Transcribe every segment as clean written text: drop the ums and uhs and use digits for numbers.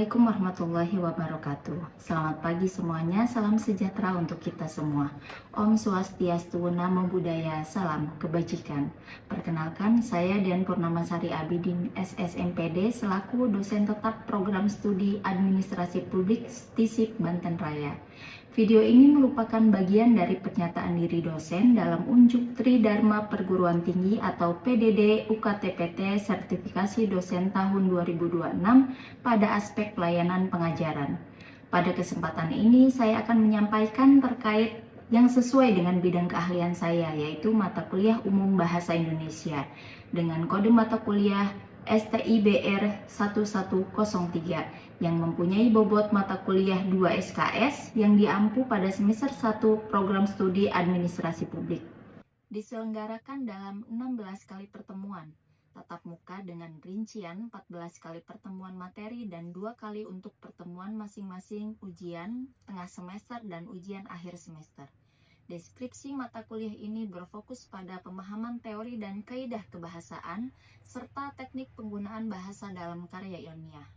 Assalamualaikum warahmatullahi wabarakatuh. Selamat pagi semuanya, salam sejahtera untuk kita semua. Om Swastiastu, Namo Buddhaya, salam kebajikan. Perkenalkan, saya Dian Purnamasari Abidin, SSMPD, selaku dosen tetap program studi Administrasi Publik STISIP Banten Raya. Video ini merupakan bagian dari pernyataan diri dosen dalam unjuk Tridharma Perguruan Tinggi atau PDD UKTPT Sertifikasi Dosen tahun 2026 pada aspek pelayanan pengajaran. Pada kesempatan ini saya akan menyampaikan terkait yang sesuai dengan bidang keahlian saya, yaitu mata kuliah umum bahasa Indonesia dengan kode mata kuliah STIBR 1103 yang mempunyai bobot mata kuliah 2 SKS yang diampu pada semester 1 program studi administrasi publik. Diselenggarakan dalam 16 kali pertemuan tatap muka dengan rincian 14 kali pertemuan materi dan 2 kali untuk pertemuan masing-masing ujian tengah semester dan ujian akhir semester. Deskripsi mata kuliah ini berfokus pada pemahaman teori dan kaidah kebahasaan serta teknik penggunaan bahasa dalam karya ilmiah.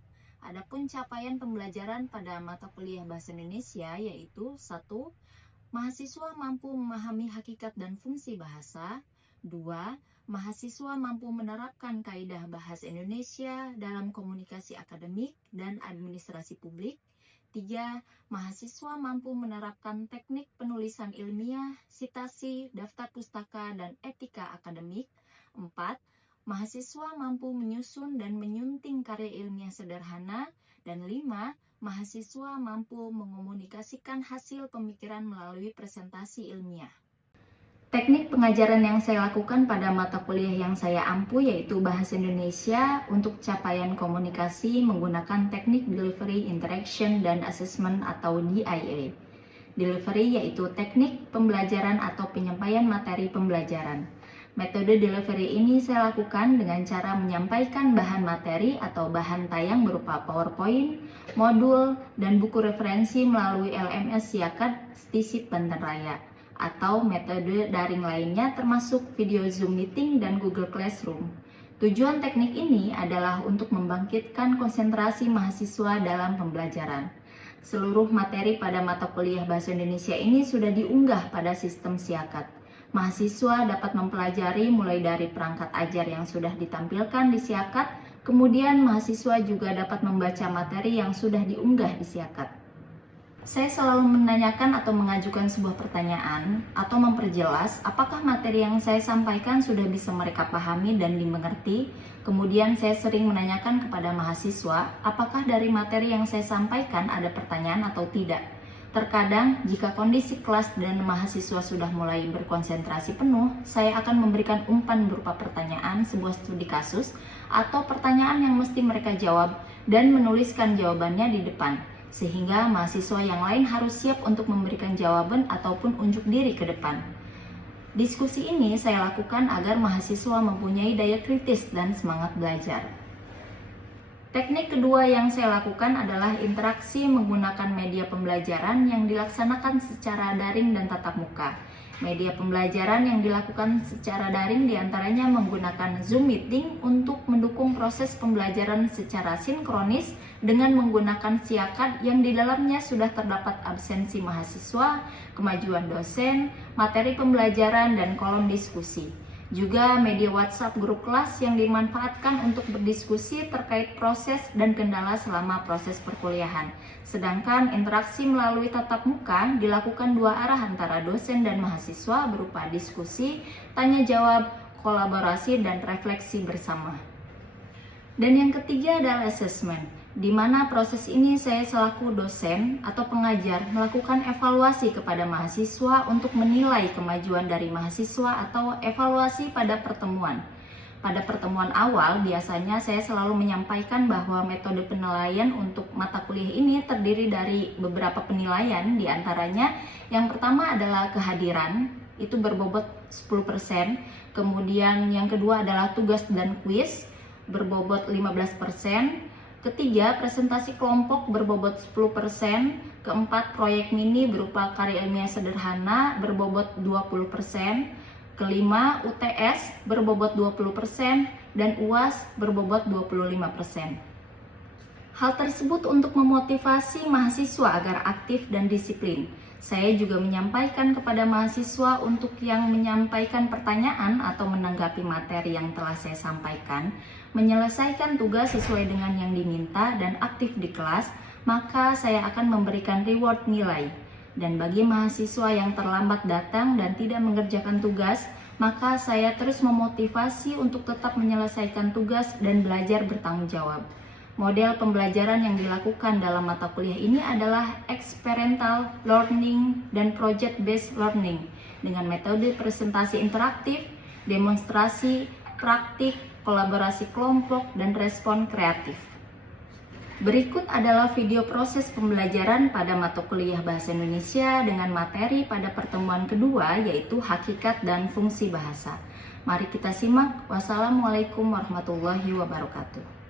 Adapun capaian pembelajaran pada mata kuliah bahasa Indonesia yaitu 1. Mahasiswa mampu memahami hakikat dan fungsi bahasa. 2. Mahasiswa mampu menerapkan kaidah bahasa Indonesia dalam komunikasi akademik dan administrasi publik. 3. Mahasiswa mampu menerapkan teknik penulisan ilmiah, sitasi, daftar pustaka, dan etika akademik. 4. Mahasiswa mampu menyusun dan menyunting karya ilmiah sederhana. Dan 5. Mahasiswa mampu mengomunikasikan hasil pemikiran melalui presentasi ilmiah. Teknik pengajaran yang saya lakukan pada mata kuliah yang saya ampu yaitu Bahasa Indonesia untuk capaian komunikasi menggunakan teknik Delivery, Interaction, dan Assessment atau DIA. Delivery yaitu teknik pembelajaran atau penyampaian materi pembelajaran. Metode delivery ini saya lakukan dengan cara menyampaikan bahan materi atau bahan tayang berupa PowerPoint, modul, dan buku referensi melalui LMS Siakat STISIP Banten Raya, atau metode daring lainnya termasuk video Zoom Meeting dan Google Classroom. Tujuan teknik ini adalah untuk membangkitkan konsentrasi mahasiswa dalam pembelajaran. Seluruh materi pada mata kuliah Bahasa Indonesia ini sudah diunggah pada sistem Siakat. Mahasiswa dapat mempelajari mulai dari perangkat ajar yang sudah ditampilkan di Siakat, kemudian mahasiswa juga dapat membaca materi yang sudah diunggah di Siakat. Saya selalu menanyakan atau mengajukan sebuah pertanyaan atau memperjelas apakah materi yang saya sampaikan sudah bisa mereka pahami dan dimengerti. Kemudian saya sering menanyakan kepada mahasiswa apakah dari materi yang saya sampaikan ada pertanyaan atau tidak. Terkadang jika kondisi kelas dan mahasiswa sudah mulai berkonsentrasi penuh, saya akan memberikan umpan berupa pertanyaan sebuah studi kasus atau pertanyaan yang mesti mereka jawab dan menuliskan jawabannya di depan, sehingga mahasiswa yang lain harus siap untuk memberikan jawaban ataupun unjuk diri ke depan. Diskusi ini saya lakukan agar mahasiswa mempunyai daya kritis dan semangat belajar. Teknik kedua yang saya lakukan adalah interaksi menggunakan media pembelajaran yang dilaksanakan secara daring dan tatap muka. Media pembelajaran yang dilakukan secara daring diantaranya menggunakan Zoom Meeting untuk mendukung proses pembelajaran secara sinkronis dengan menggunakan Siakat yang di dalamnya sudah terdapat absensi mahasiswa, kemajuan dosen, materi pembelajaran, dan kolom diskusi. Juga media WhatsApp grup kelas yang dimanfaatkan untuk berdiskusi terkait proses dan kendala selama proses perkuliahan. Sedangkan interaksi melalui tatap muka dilakukan dua arah antara dosen dan mahasiswa berupa diskusi, tanya jawab, kolaborasi, dan refleksi bersama. Dan yang ketiga adalah assessment, di mana proses ini saya selaku dosen atau pengajar melakukan evaluasi kepada mahasiswa untuk menilai kemajuan dari mahasiswa atau evaluasi pada pertemuan. Pada pertemuan awal biasanya saya selalu menyampaikan bahwa metode penilaian untuk mata kuliah ini terdiri dari beberapa penilaian, diantaranya yang pertama adalah kehadiran, itu berbobot 10%, kemudian yang kedua adalah tugas dan kuis berbobot 15%, ketiga, presentasi kelompok berbobot 10%. Keempat, proyek mini berupa karya ilmiah sederhana berbobot 20%. Kelima, UTS berbobot 20% dan UAS berbobot 25%. Hal tersebut untuk memotivasi mahasiswa agar aktif dan disiplin. Saya juga menyampaikan kepada mahasiswa untuk yang menyampaikan pertanyaan atau menanggapi materi yang telah saya sampaikan, menyelesaikan tugas sesuai dengan yang diminta dan aktif di kelas, maka saya akan memberikan reward nilai. Dan bagi mahasiswa yang terlambat datang dan tidak mengerjakan tugas, maka saya terus memotivasi untuk tetap menyelesaikan tugas dan belajar bertanggung jawab. Model pembelajaran yang dilakukan dalam mata kuliah ini adalah experiential learning dan project-based learning dengan metode presentasi interaktif, demonstrasi, praktik, kolaborasi kelompok, dan respon kreatif. Berikut adalah video proses pembelajaran pada mata kuliah Bahasa Indonesia dengan materi pada pertemuan kedua, yaitu hakikat dan fungsi bahasa. Mari kita simak. Wassalamualaikum warahmatullahi wabarakatuh.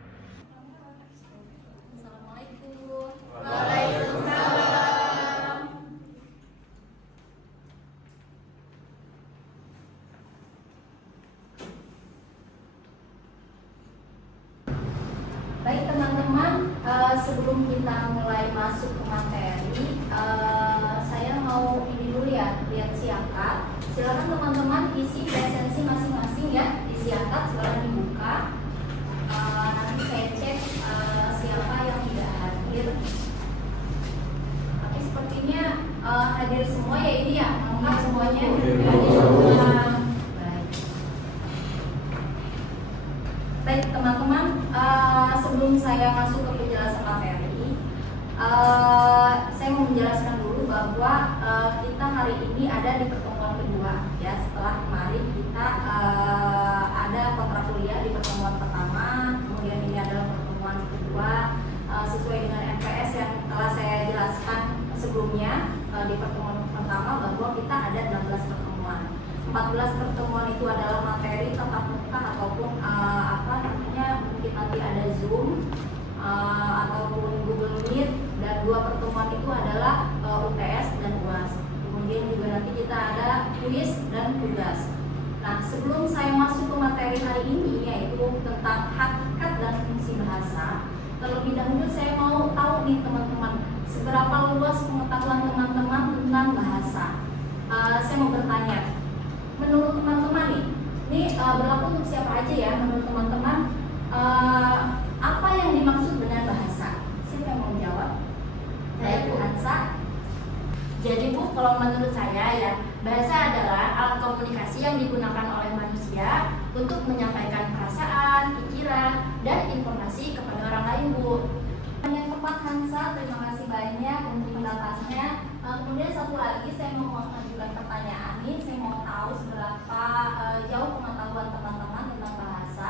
Baik teman-teman, sebelum kita mulai masuk ke materi, saya mau ini dulu ya, lihat siakat. Silakan teman-teman isi presensi masing-masing ya, di siakat silakan dibuka. Nanti saya cek siapa yang tidak hadir. Tapi sepertinya hadir semua ya ini ya, lengkap semuanya. Baik teman-teman, sebelum saya masuk ke penjelasan materi, saya mau menjelaskan dulu bahwa kita hari ini ada di pertemuan kedua ya. Setelah kemarin kita ada kontrak kuliah di pertemuan pertama, kemudian ini adalah pertemuan kedua sesuai dengan MPS yang telah saya jelaskan sebelumnya. Di pertemuan pertama bahwa kita ada 16 pertemuan. 14 pertemuan itu adalah materi tatap muka ataupun mungkin nanti ada Zoom ataupun Google Meet, dan 2 pertemuan itu adalah UTS dan UAS. Kemudian juga nanti kita ada kuis dan tugas. Nah, sebelum saya masuk ke materi hari ini, yaitu tentang hakikat dan fungsi bahasa, terlebih dahulu saya mau tahu nih teman-teman, seberapa luas pengetahuan teman-teman tentang bahasa. Saya mau bertanya, menurut teman-teman nih, ini berlaku untuk siapa aja ya, menurut teman-teman, apa yang dimaksud dengan bahasa? Siapa yang mau jawab? Baik, Bu Hansa. Jadi Bu, kalau menurut saya ya, bahasa adalah alat komunikasi yang digunakan oleh manusia untuk menyampaikan perasaan, pikiran, dan informasi kepada orang lain, Bu. Yang tepat Hansa, terima kasih banyak untuk pendapatnya. Kemudian satu lagi saya mau mengajukan pertanyaan ini, saya mau tahu seberapa jauh pengetahuan teman-teman tentang bahasa.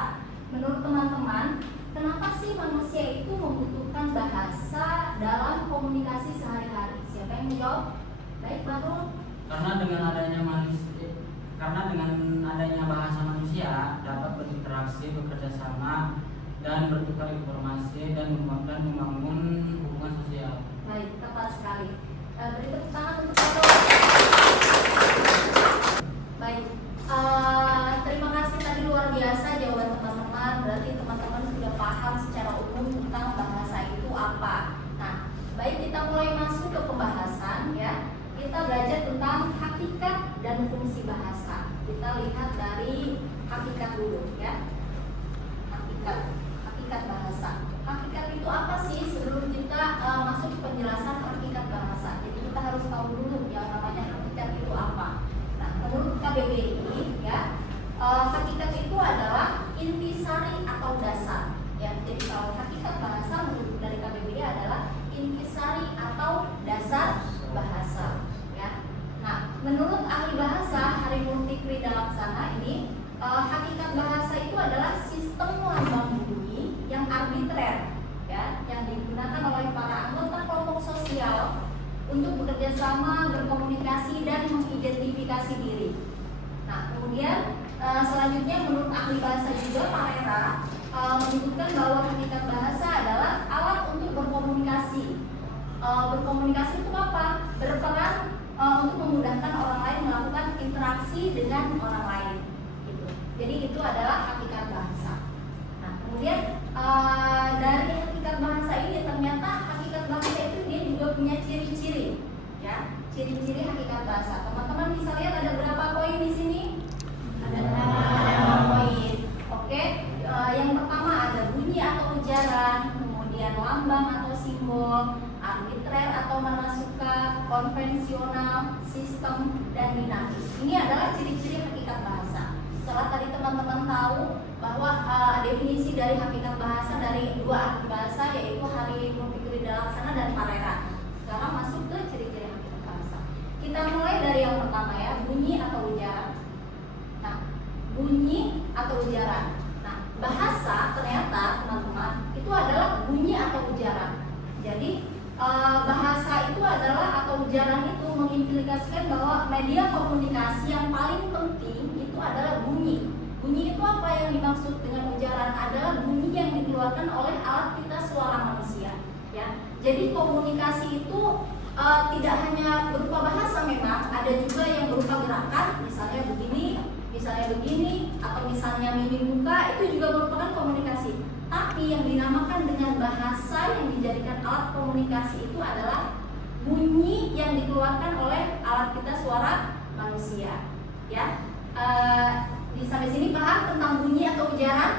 Menurut teman-teman, kenapa sih manusia itu membutuhkan bahasa dalam komunikasi sehari-hari? Siapa yang menjawab? Baik, Baru. Karena dengan adanya bahasa manusia dapat berinteraksi, bekerja sama, dan bertukar informasi dan membangun hubungan sosial. Baik, tepat sekali. Beri tepuk tangan untuk Baru. Baik, terima kasih tadi, luar biasa jawaban teman-teman. Berarti teman-teman sudah paham secara umum tentang bahasa itu apa. Nah, baik, kita mulai masuk ke pembahasan ya. Kita belajar tentang hakikat dan fungsi bahasa. Kita lihat dari hakikat dulu ya. Hakikat bahasa. Hakikat itu apa sih? Sebelum kita masuk ke penjelasan hakikat bahasa, jadi kita harus tahu dulu yang namanya hakikat itu apa. Nah, menurut KBBI ya, hakikat itu adalah intisari atau dasar ya. Jadi kalau hakikat bahasa menurut dari KBBI adalah intisari atau dasar bahasa ya. Nah, menurut ahli bahasa Harimurti Fikri Dalaksana ini, hakikat bahasa itu adalah sistem lambang bunyi yang arbitrer ya, yang digunakan oleh para anggota kelompok sosial untuk bekerja sama, berkomunikasi, dan mengidentifikasi diri. Nah, kemudian selanjutnya menurut ahli bahasa juga Parera menyebutkan bahwa hakikat bahasa adalah alat untuk berkomunikasi. Berkomunikasi itu apa? Berperan untuk memudahkan orang lain melakukan interaksi dengan orang lain. Gitu. Jadi itu adalah hakikat bahasa. Nah, kemudian dari hakikat bahasa ini ciri-ciri hakikat bahasa. Teman-teman bisa lihat ada berapa poin di sini? Ada 6 poin. Oke, yang pertama ada bunyi atau ujaran, kemudian lambang atau simbol, arbitrer atau mana suka, konvensional, sistem, dan dinamis. Ini adalah ciri-ciri hakikat bahasa. Setelah tadi teman-teman tahu bahwa definisi dari hakikat bahasa dari dua arti bahasa, yaitu Hari Multikrida Laksana dan Parera. Sekarang masuk ke ciri-ciri hakikat bahasa. Kita mulai dari yang pertama ya, bunyi atau ujaran. Nah, bunyi atau ujaran. Nah, bahasa ternyata teman-teman itu adalah bunyi atau ujaran. Jadi bahasa itu adalah atau ujaran itu mengimplikasikan bahwa media komunikasi yang paling penting itu adalah bunyi. Bunyi itu apa yang dimaksud dengan ujaran? Adalah bunyi yang dikeluarkan oleh alat pita suara manusia. Ya, jadi komunikasi itu tidak hanya berupa bahasa, memang ada juga yang berupa gerakan, misalnya begini, atau misalnya mimik muka, itu juga merupakan komunikasi. Tapi yang dinamakan dengan bahasa yang dijadikan alat komunikasi itu adalah bunyi yang dikeluarkan oleh alat pita suara manusia. Ya, sampai sini paham tentang bunyi atau ujaran?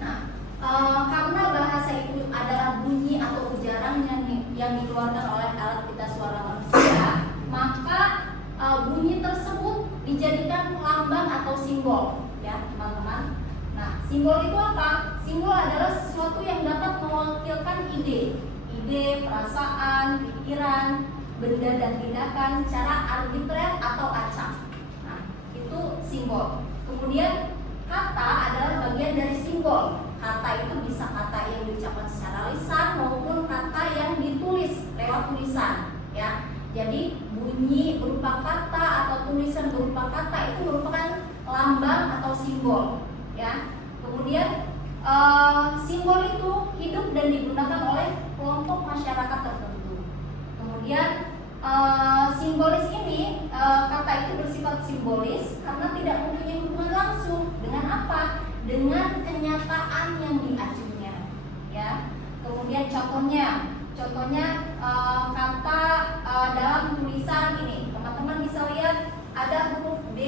Nah, karena bahasa itu adalah bunyi atau ujaran yang dikeluarkan oleh alat pita suara manusia, maka bunyi tersebut dijadikan lambang atau simbol, ya teman-teman. Nah, simbol itu apa? Simbol adalah sesuatu yang dapat mewakilkan ide, perasaan, pikiran, benda dan tindakan secara arbitrer atau acak. Nah, itu simbol. Kemudian kata adalah bagian dari simbol. Kata itu bisa kata yang diucapkan secara lisan maupun kata yang ditulis lewat tulisan, ya. Jadi bunyi berupa kata atau tulisan berupa kata itu merupakan lambang atau simbol, ya. Kemudian simbol itu hidup dan digunakan oleh kelompok masyarakat tertentu. Kemudian simbolis ini, kata itu bersifat simbolis karena tidak mempunyai hubungan langsung dengan apa? Dengan kenyataan yang diacunya, ya. Kemudian contohnya kata dalam tulisan ini, teman-teman bisa lihat ada huruf B,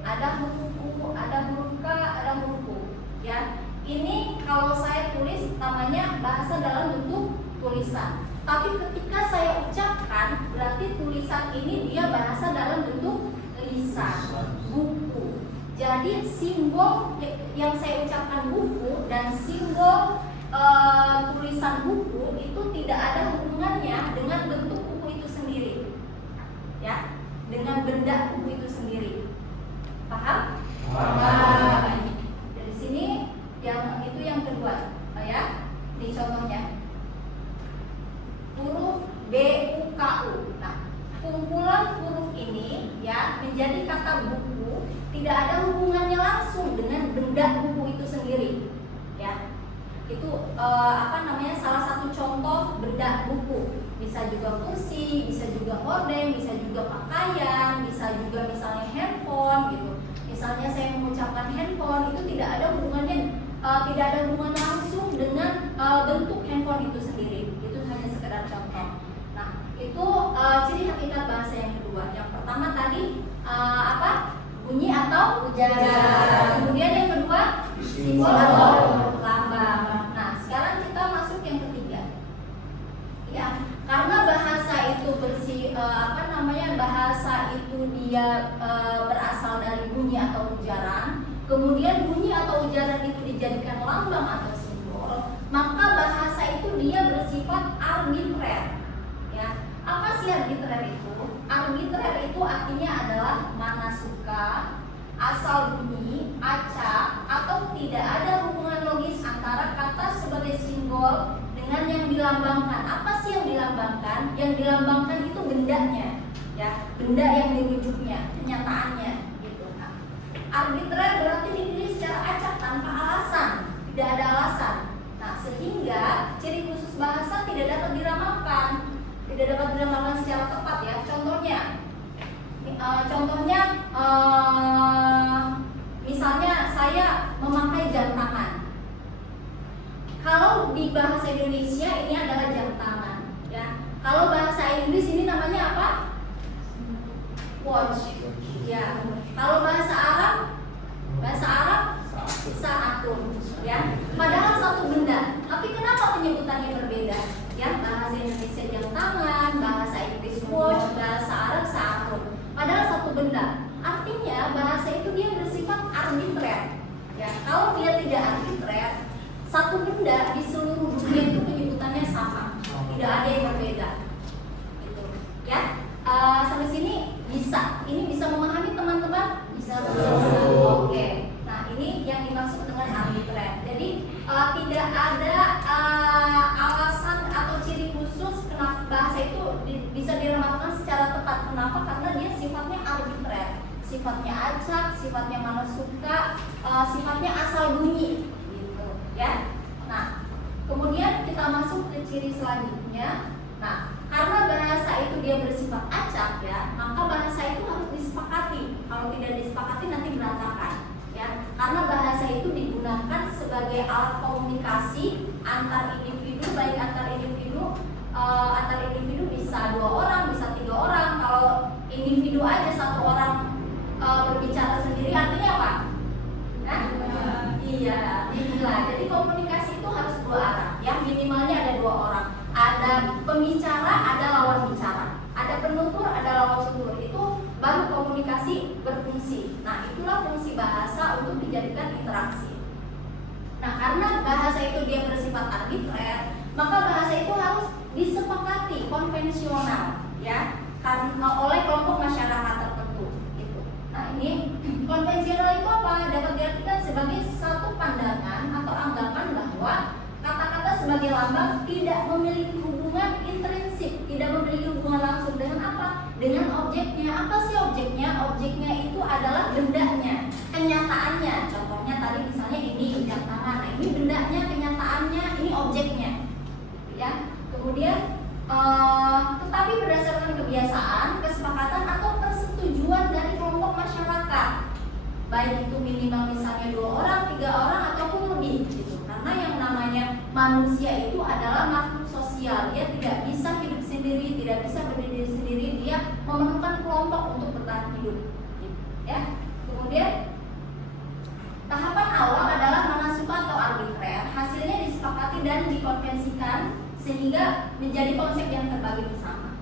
ada huruf U, ada huruf K, ada huruf U, ya. Ini kalau saya tulis namanya bahasa dalam bentuk tulisan. Tapi ketika saya ucapkan, berarti tulisan ini dia bahasa dalam bentuk lisan, buku. Jadi simbol yang saya ucapkan buku dan simbol tulisan buku itu tidak ada hubungannya dengan bentuk buku itu sendiri, ya, dengan benda buku itu sendiri. Paham? Paham. Dari sini itu yang kedua, ya. Di contohnya huruf B, U, K, U. Nah, kumpulan huruf ini ya menjadi kata buku, tidak ada hubungannya langsung dengan benda buku itu sendiri, ya. Itu salah satu contoh benda buku. Bisa juga kursi, bisa juga hordeng, bisa juga pakaian, bisa juga misalnya handphone gitu. Misalnya saya mengucapkan handphone itu tidak ada hubungan langsung dengan bentuk handphone itu sendiri. Itu hanya sekedar contoh. Nah, itu ciri hakikat bahasa yang kedua. Yang pertama tadi bunyi atau ujaran. Kemudian yang kedua simbol atau lambang. Nah, sekarang kita masuk yang ketiga. Ya, karena bahasa itu bahasa itu dia berasal dari bunyi atau ujaran. Kemudian bunyi atau ujaran itu dijadikan lambang atau simbol, maka bahasa itu dia bersifat arbitrer. Ya, apa sih arbitrer itu? Arbitrer itu artinya adalah mana suka, asal bunyi, acak, atau tidak ada hubungan logis antara kata sebagai simbol dengan yang dilambangkan. Apa sih yang dilambangkan? Yang dilambangkan itu bendanya, ya, benda yang dirujuknya, kenyataannya, gitu. Nah, arbitrer berarti dipilih secara acak tanpa alasan, tidak ada alasan. Nah, sehingga ciri khusus bahasa tidak dapat diramalkan secara tepat, ya. Contohnya, misalnya saya memakai jam tangan. Kalau di bahasa Indonesia ini adalah jam tangan, ya. Kalau Ya, kalau bahasa Arab sa'atun, ya. Padahal satu benda. Tapi kenapa penyebutannya berbeda? Ya, bahasa Indonesia jam tangan, bahasa Inggris watch, bahasa Arab sa'atun. Padahal satu benda. Artinya bahasa itu dia bersifat arbitrer. Ya, kalau dia tidak arbitrer, satu benda di seluruh dunia itu penyebutannya sama, tidak ada yang berbeda. Gitu. Ya, sampai sini bisa. Ini bisa memahami teman-teman? Bisa. Oke. Nah, ini yang dimaksud dengan arbitrer. Jadi tidak ada alasan atau ciri khusus kenapa bahasa itu bisa diramalkan secara tepat. Kenapa? Karena dia sifatnya arbitrer, sifatnya acak, sifatnya mana suka, sifatnya asal bunyi, gitu. Ya. Nah, kemudian kita masuk ke ciri selanjutnya. Nah, karena bahasa itu dia bersifat acak, ya, maka bahasa itu harus disepakati. Kalau tidak disepakati nanti berantakan. Ya, karena bahasa itu digunakan sebagai alat komunikasi antar individu, baik antar individu bisa 2 orang, bisa 3 orang. Kalau individu aja 1 orang berbicara sendiri artinya apa? Nah, iya, gila. Jadi komunikasi itu harus 2 arah. Yang minimalnya ada 2 orang. Ada pembicara, ada lawan bicara. Ada penutur, ada lawan tutur. Itu baru komunikasi berfungsi. Nah, itulah fungsi bahasa untuk dijadikan interaksi. Nah, karena bahasa itu dia bersifat arbitrer, maka bahasa itu harus disepakati konvensional, ya, karena oleh kelompok masyarakat tertentu. Gitu. Nah, ini konvensional itu apa? Dapat diartikan sebagai satu pandangan atau anggapan bahwa kata-kata sebagai lambang tidak memiliki hubungan intrinsik, tidak memiliki hubungan langsung dengan apa? Dengan objeknya. Apa sih objeknya? Objeknya itu adalah bendanya, kenyataannya. Contohnya tadi misalnya ini jam tangan. Nah, ini bendanya, kenyataannya, ini objeknya. Ya. Kemudian tetapi berdasarkan kebiasaan, kesepakatan atau persetujuan dari kelompok masyarakat. Baik itu minimal misalnya 2 orang, 3 orang ataupun lebih gitu. Karena yang namanya manusia itu adalah makhluk sosial. Dia tidak bisa hidup sendiri, tidak bisa berdiri sendiri. Dia memerlukan kelompok untuk bertahan hidup. Gitu. Ya. Kemudian tahapan awal adalah manasuka atau arbitrer. Hasilnya disepakati dan dikonvensikan sehingga menjadi konsep yang terbagi bersama.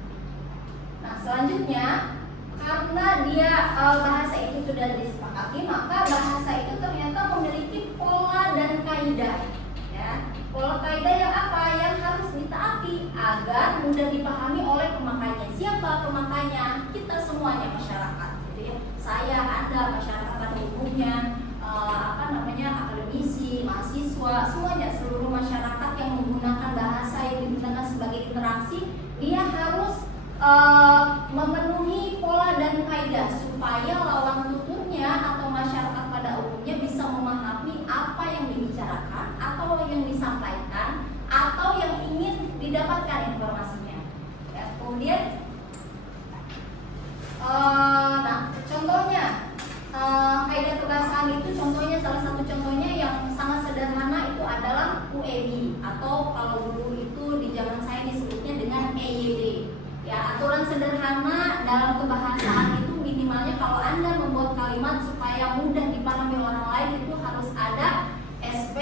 Nah, selanjutnya karena dia bahasa itu sudah disepakati, maka bahasa itu ternyata memiliki pola dan kaidah. Ya, pola kaidah yang apa? Yang harus ditaati agar mudah dipahami oleh pemakainya. Siapa pemakainya? Kita semuanya, masyarakat. Jadi saya, Anda, masyarakat pada umumnya, akademisi, mahasiswa, semuanya, seluruh masyarakat yang menggunakan bahasa yang digunakan sebagai interaksi, dia harus memenuhi pola dan kaidah supaya lawan tuturnya atau masyarakat pada umumnya bisa memahami apa yang dibicarakan atau yang disampaikan atau yang ingin didapatkan informasinya. Ya, kemudian nah, contohnya kaidah kebahasaan itu contohnya, salah satu contohnya yang sangat sederhana itu adalah UED atau kalau dulu itu di zaman saya disebutnya dengan EYD. Ya, aturan sederhana dalam kebahasaan itu minimalnya kalau Anda membuat kalimat supaya mudah dipahami orang lain itu harus ada SP,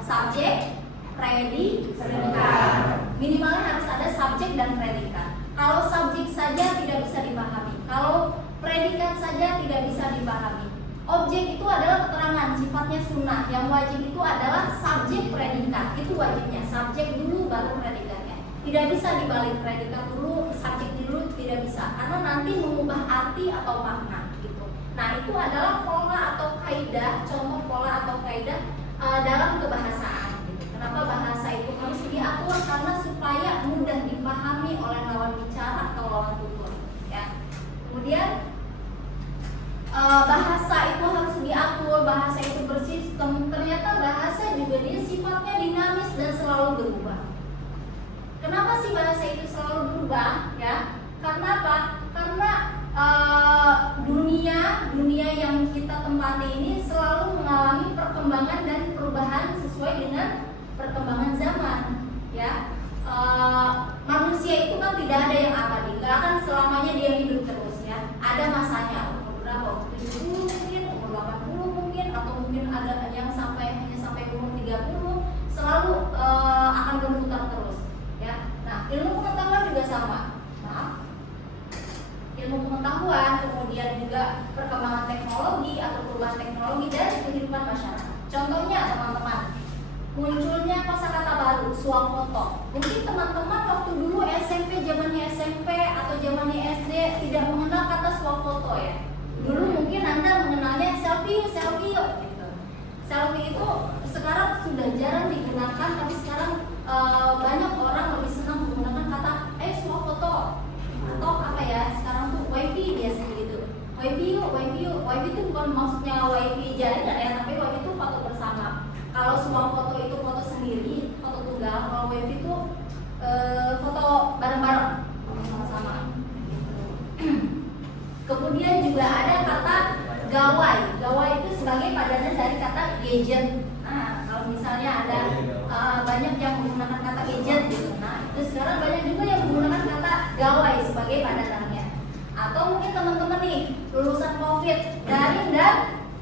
subjek, predikat. Minimalnya harus ada subjek dan predikat. Kalau subjek saja tidak bisa dipahami, kalau predikat saja tidak bisa dipahami. Objek itu adalah keterangan, sifatnya sunnah. Yang wajib itu adalah subjek predikat, itu wajibnya. Subjek dulu baru predikatnya. Tidak bisa dibalik, predikat dulu, subjek dulu, tidak bisa. Karena nanti mengubah arti atau makna gitu. Nah, itu adalah pola atau kaidah, contoh pola atau kaidah dalam kebahasaan gitu. Kenapa bahasa itu harus diatur? Karena supaya mudah dipahami oleh lawan bicara atau lawan tutur, ya. Kemudian bahasa itu harus diatur, bahasa itu bersistem. Ternyata bahasa juga dia sifatnya dinamis dan selalu berubah. Kenapa sih bahasa itu selalu berubah? Ya, karena apa? Karena dunia yang kita tempati ini selalu mengalami perkembangan dan perubahan sesuai dengan perkembangan zaman. Ya, manusia itu kan tidak ada yang abadi, nggak akan selamanya dia hidup terus. Ya, perkembangan teknologi atau perubahan teknologi dari kehidupan masyarakat. Contohnya teman-teman, munculnya kosakata baru, swafoto. Mungkin teman-teman waktu dulu zamannya SMP atau zamannya SD tidak mengenal kata swafoto ya. Dulu mungkin Anda mengenalnya selfie yuk gitu. Selfie itu sekarang sudah jarang digunakan, tapi sekarang banyak orang lebih senang menggunakan kata swafoto atau apa ya, sekarang tuh wifi biasanya gitu. Wifi yuk. Wifi itu bukan maksudnya wifi jaringan ya, tapi wifi itu foto bersama. Kalau swafoto itu foto sendiri, foto tunggal. Kalau wifi itu foto bareng-bareng, sama-sama. Kemudian juga ada kata gawai. Gawai itu sebagai padanan dari kata gadget. Nah, kalau misalnya ada banyak yang menggunakan kata gadget gitu. Nah, itu sekarang banyak juga yang menggunakan kata gawai sebagai padanannya. Atau mungkin teman-teman nih lulusan COVID, daring dan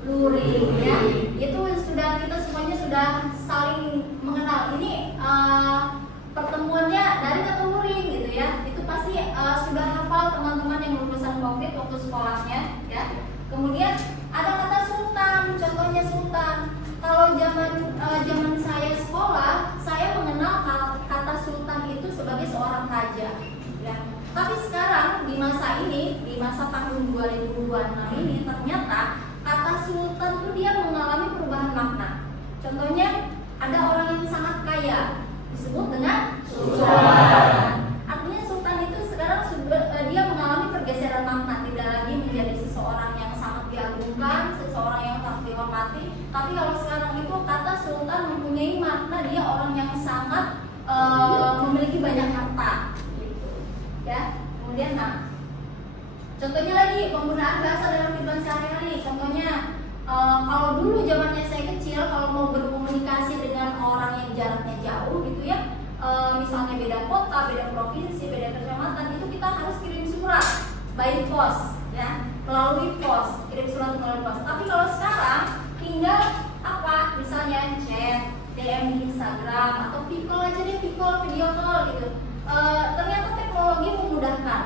luring ya. Itu sudah kita semuanya sudah saling mengenal. Ini pertemuannya daring atau luring gitu ya. Itu pasti sudah hafal teman-teman yang lulusan COVID waktu sekolahnya ya. Kemudian ada kata sultan, contohnya sultan. Kalau zaman saya sekolah, saya mengenal kata sultan itu sebagai seorang raja ya. Tapi sekarang di masa ini, di masa tahun 2026 ini, ternyata kata sultan itu dia mengalami perubahan makna. Contohnya ada orang yang sangat kaya disebut dengan sultan. Artinya sultan itu sekarang dia mengalami pergeseran makna, tidak lagi menjadi seseorang yang sangat diagungkan, seseorang yang tak dihormati. Tapi kalau sekarang itu kata sultan mempunyai makna dia orang yang sangat memiliki banyak harta, gitu. Ya. Kemudian, contohnya lagi penggunaan bahasa dalam kehidupan sehari-hari. Contohnya, kalau dulu zamannya saya kecil, kalau mau berkomunikasi dengan orang yang jaraknya jauh, gitu ya, misalnya beda kota, beda provinsi, beda kecamatan, itu kita harus kirim surat by post, ya, melalui pos, kirim surat melalui pos. Tapi kalau sekarang tinggal apa? Misalnya chat, DM di Instagram atau call aja deh, video call gitu. Ternyata teknologi memudahkan.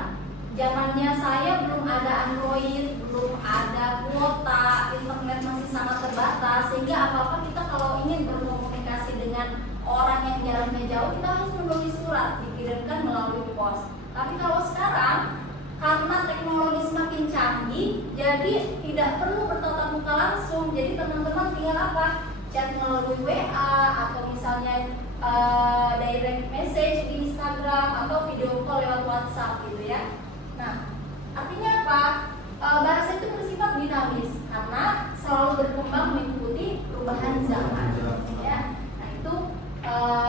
Zamannya saya belum ada Android, belum ada kuota, internet masih sangat terbatas, sehingga apa-apa kita kalau ingin berkomunikasi dengan orang yang jaraknya jauh, kita harus menulis surat, dikirimkan melalui pos. Tapi kalau sekarang, karena teknologi semakin canggih, jadi tidak perlu bertatap muka langsung. Jadi teman-teman tinggal apa? Chat melalui WA atau misalnya direct message di Instagram atau video call lewat WhatsApp gitu ya. Nah, artinya apa? Bahasa itu bersifat dinamis karena selalu berkembang mengikuti perubahan zaman. Ya, nah itu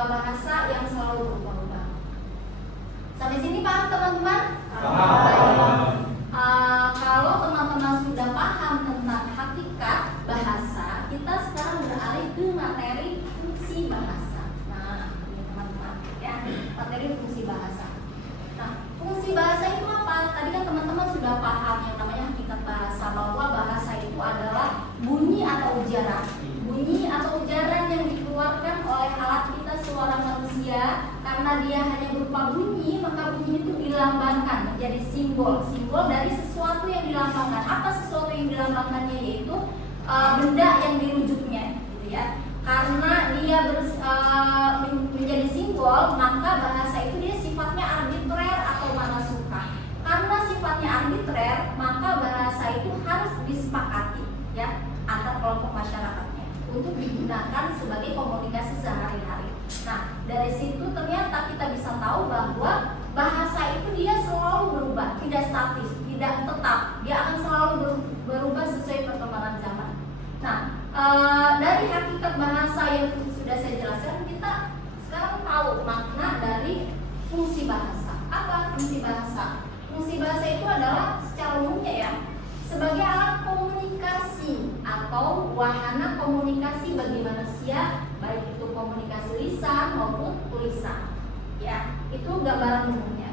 bahasa yang selalu berubah-ubah. Sampai sini paham teman-teman? Kalau teman-teman sudah paham tentang hakikat bahasa, kita sekarang beralih ke materi fungsi bahasa. Nah, ini teman-teman ya, materi fungsi bahasa. Nah, fungsi bahasa itu apa? Tadi kan teman-teman sudah paham yang namanya hakikat bahasa, bahwa bahasa itu adalah bunyi atau ujaran. Bunyi atau ujaran yang dikeluarkan oleh alat kita suara manusia. Karena dia hanya berupa bunyi, maka bunyi itu dilambangkan menjadi simbol dari sesuatu yang dilambangkan. Apa sesuatu yang dilambangkannya? Yaitu benda yang dirujuknya, gitu ya. Karena dia menjadi simbol, maka bahasa itu dia sifatnya arbitrer atau mana suka. Karena sifatnya arbitrer, maka bahasa itu harus disepakati ya antar kelompok masyarakatnya untuk digunakan sebagai komunikasi sehari-hari. Nah, dari situ ternyata kita bisa tahu bahwa bahasa itu dia selalu berubah, tidak statis, tidak tetap. Dia akan selalu berubah sesuai perkembangan zaman. Nah, dari hakikat bahasa yang sudah saya jelaskan, kita sekarang tahu makna dari fungsi bahasa. Apa fungsi bahasa? Fungsi bahasa itu adalah secara umumnya ya, sebagai alat komunikasi atau wahana komunikasi bagi manusia, baik itu komunikasi lisan maupun tulisan. Ya, itu gambaran umumnya.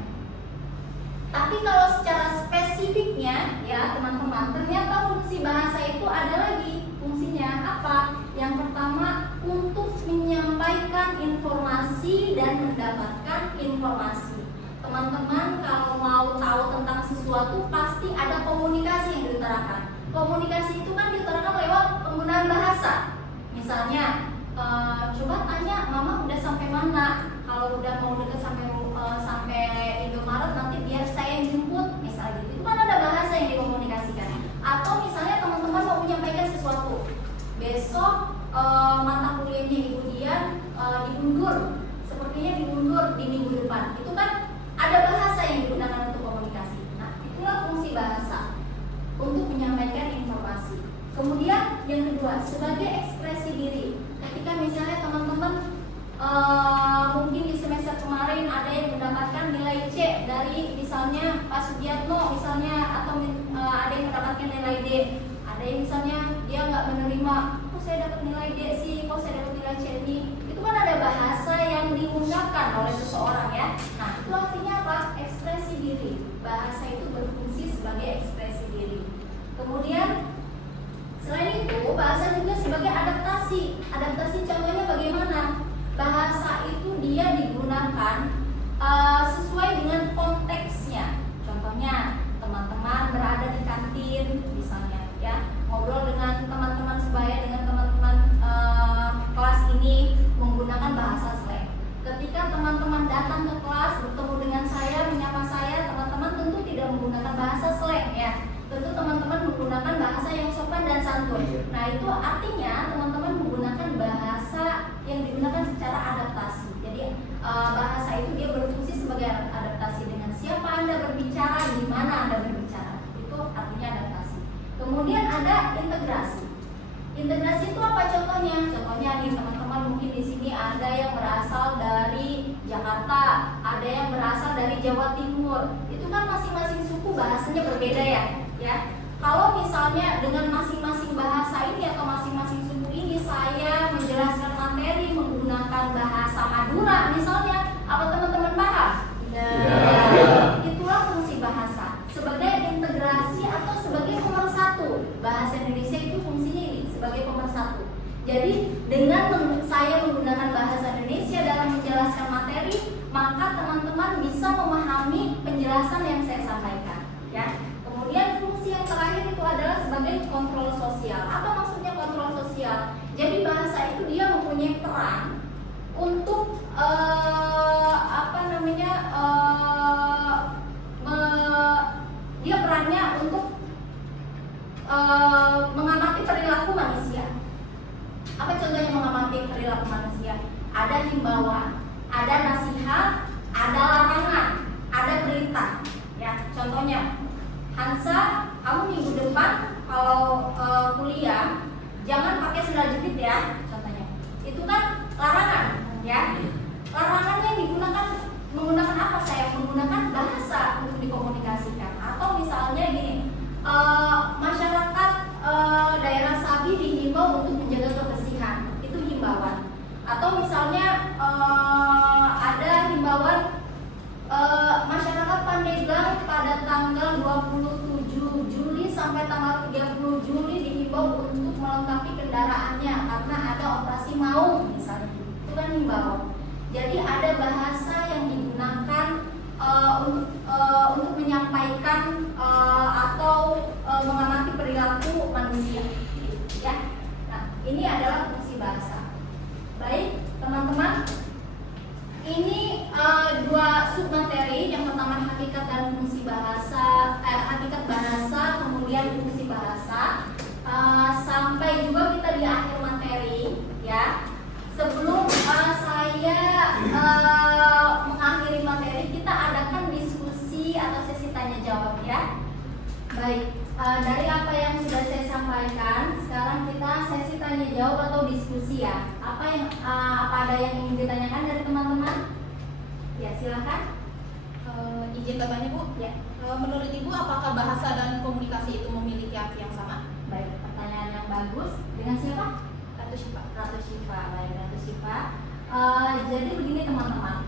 Tapi kalau secara spesifiknya ya teman-teman, ternyata fungsi bahasa itu ada lagi. Fungsinya apa? Yang pertama, untuk menyampaikan informasi dan mendapatkan informasi. Teman-teman kalau mau tahu tentang sesuatu pasti ada komunikasi yang diutarakan. diutarakan. Komunikasi itu kan diutarakan lewat penggunaan bahasa. Misalnya, coba tanya mama udah sampai mana. Kalau udah mau deket sampai Indomaret nanti biar saya yang jemput. Misalnya gitu. Itu kan ada bahasa yang dikomunikasikan. Atau misalnya teman-teman mau menyampaikan sesuatu. Besok mata kuliahnya Ibu Dian diundur. Sepertinya diundur di minggu depan. Itu kan ada bahasa yang digunakan untuk komunikasi. Nah, itulah fungsi bahasa untuk menyampaikan informasi. Kemudian yang kedua, sebagai ekspresi diri. Ketika misalnya teman-teman mungkin di semester kemarin ada yang mendapatkan nilai C dari misalnya Pak Sugiatno misalnya, atau ada yang mendapatkan nilai D, ada yang misalnya dia nggak menerima, kok saya dapat nilai D sih, kok saya dapat nilai C ini. Itu kan ada bahasa yang diungkapkan oleh seseorang ya. Nah, itu artinya apa? Ekspresi diri. Bahasa itu berfungsi sebagai ekspresi diri. Kemudian selain itu, bahasa juga sebagai adaptasi. Adaptasi contohnya bagaimana? Bahasa itu dia digunakan sesuai dengan konteksnya. Contohnya, teman-teman berada di kantin misalnya, ya, ngobrol dengan teman-teman sebaya, dengan teman-teman kelas ini menggunakan bahasa slang. Ketika teman-teman datang ke kelas bertemu dengan saya, menyapa saya, teman-teman tentu tidak menggunakan bahasa slang ya. Tentu teman-teman menggunakan bahasa yang sopan dan santun. Nah, itu artinya teman-teman menggunakan bahasa yang digunakan secara adaptasi. Jadi bahasa itu dia berfungsi sebagai adaptasi dengan siapa Anda berbicara, di mana Anda berbicara. Itu artinya adaptasi. Kemudian ada integrasi. Integrasi itu apa contohnya? Contohnya nih teman-teman, mungkin di sini ada yang berasal dari Jakarta, ada yang berasal dari Jawa Timur. Itu kan masing-masing suku bahasanya berbeda ya. Kalau misalnya dengan masing-masing bahasa ini atau masing-masing suku ini saya menjelaskan materi menggunakan bahasa Madura misalnya, apa teman-teman paham? Ya. Itulah fungsi bahasa sebagai integrasi atau sebagai pemersatu. Bahasa Indonesia itu fungsinya ini sebagai pemersatu. Jadi dengan saya menggunakan bahasa Indonesia dalam menjelaskan materi, maka teman-teman bisa memahami penjelasan yang saya sampaikan ya. Kemudian fungsi yang terakhir itu adalah sebagai kontrol sosial. Apa maksudnya kontrol sosial? Jadi bahasa itu dia mempunyai peran untuk dia perannya untuk mengamati perilaku manusia. Apa contohnya mengamati perilaku manusia? Ada himbauan, ada nasihat, ada larangan, ada perintah. Ya, contohnya, Hansa, kamu minggu depan kalau kuliah jangan pakai sandal jepit ya, contohnya. Itu kan larangan, ya. Larangannya menggunakan apa saya? Menggunakan bahasa untuk dikomunikasikan. Atau misalnya gini, masyarakat daerah Sabi dihimbau untuk menjaga kebersihan, itu himbauan. Atau misalnya ada himbauan masyarakat Pandeglang pada tanggal 27 Juli sampai tanggal 30 Juli dihimbau untuk melengkapi kendaraannya karena ada operasi maung misalnya. Itu kan himbauan. Jadi ada bahasa yang digunakan untuk menyampaikan atau mengamati perilaku manusia, ya. Nah, ini adalah fungsi bahasa. Baik, teman-teman. Ini dua submateri. Yang pertama hakikat dan fungsi bahasa, hakikat bahasa, kemudian fungsi bahasa. Sampai juga kita di akhir materi, ya. Sebelum saya mengakhiri materi, kita adakan diskusi atau sesi tanya jawab ya. Baik, dari apa yang sudah saya sampaikan, sekarang kita sesi tanya jawab atau diskusi ya. Apa ada yang ingin ditanyakan dari teman-teman? Ya, silakan. Izin bertanya Bu, Ya. Menurut Ibu apakah bahasa dan komunikasi itu memiliki arti yang sama? Baik, pertanyaan yang bagus. Dengan siapa? Ratu Syifa. Ratu Syifa. Baik, Ratu Syifa. Jadi begini teman-teman,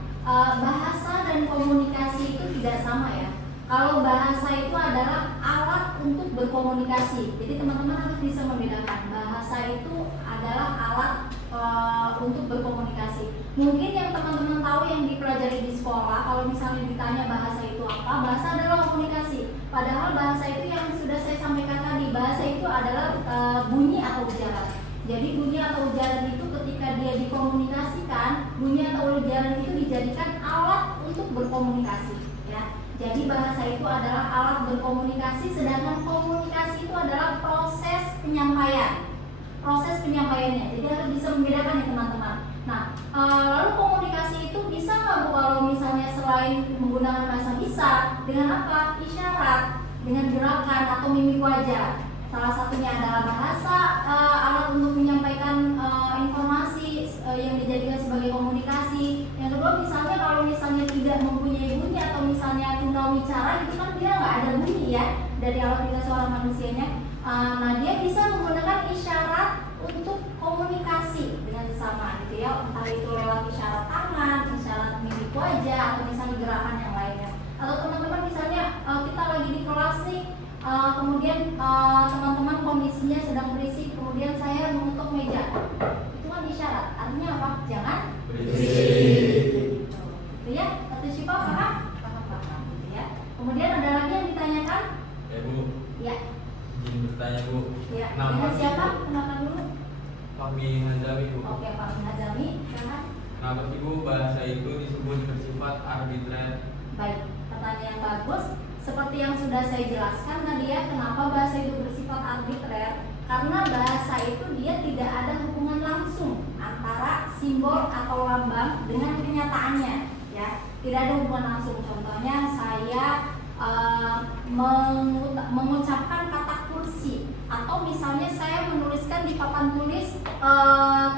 bahasa dan komunikasi itu tidak sama ya. Kalau bahasa itu adalah alat untuk berkomunikasi, jadi teman-teman harus bisa membedakan. Bahasa itu adalah alat untuk berkomunikasi. Mungkin yang teman-teman tahu yang dipelajari di sekolah, kalau misalnya ditanya bahasa itu apa, bahasa adalah komunikasi. Padahal bahasa itu yang sudah saya sampaikan tadi, Jadi bunyi atau ujaran itu ketika dia dikomunikasikan, bunyi atau ujaran itu dijadikan alat untuk berkomunikasi, ya. Jadi bahasa itu adalah alat berkomunikasi, sedangkan komunikasi itu adalah proses penyampaian. Proses penyampaiannya. Jadi harus bisa membedakan ya teman-teman. Nah, lalu komunikasi itu bisa nggak Bu kalau misalnya selain menggunakan bahasa bisa dengan apa? Isyarat, dengan gerakan atau mimik wajah. Salah satunya adalah bahasa, alat untuk menyampaikan informasi yang dijadikan sebagai komunikasi. Yang kedua misalnya kalau misalnya tidak mempunyai bunyi atau misalnya tunawicara itu kan dia nggak ada bunyi ya dari alat vital suara manusianya. Nah dia bisa menggunakan isyarat untuk komunikasi dengan sesama gitu ya, entah itu lewat isyarat tangan, isyarat mimik wajah atau misalnya gerakan yang lainnya. Atau teman-teman misalnya kita lagi di kelas nih. Kemudian teman-teman kondisinya sedang berisik, kemudian saya mengutuk meja. Itu kan isyarat, artinya apa? Jangan berisik. Gitu ya? Atau siapa paham? Paham gitu ya. Kemudian ada lagi yang ditanyakan? Ya Bu. Ya. Izin bertanya Bu. Ya. Nama Dengan siapa? Kenalkan dulu. Fahmi Hazami Bu. Oke, Pak Hazami. Silakan. Kenapa sih Bu bahasa itu disebut bersifat arbitrer? Baik, pertanyaan yang bagus. Seperti yang sudah saya jelaskan tadi ya, kenapa bahasa itu bersifat arbitrer? Karena bahasa itu dia tidak ada hubungan langsung antara simbol atau lambang dengan kenyataannya, ya. Tidak ada hubungan langsung. Contohnya saya mengucapkan kata kursi, atau misalnya saya menuliskan di papan tulis